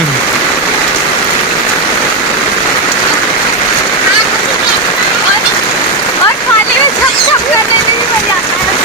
और पानी में छप छप करने में भी मजा आता है।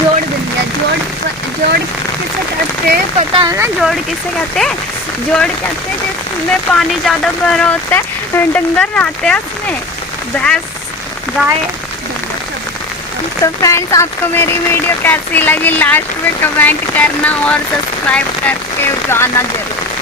जोड़ बन गया। जोड़ किसे कहते हैं पता है ना? जोड़ किसे कहते हैं? जोड़ कहते हैं जिसमें पानी ज़्यादा भरा होता है, डंगर रहते हैं उसमें, भैंस, गाय। तो फ्रेंड्स, आपको मेरी वीडियो कैसी लगी लास्ट में कमेंट करना और सब्सक्राइब करके जाना जरूर।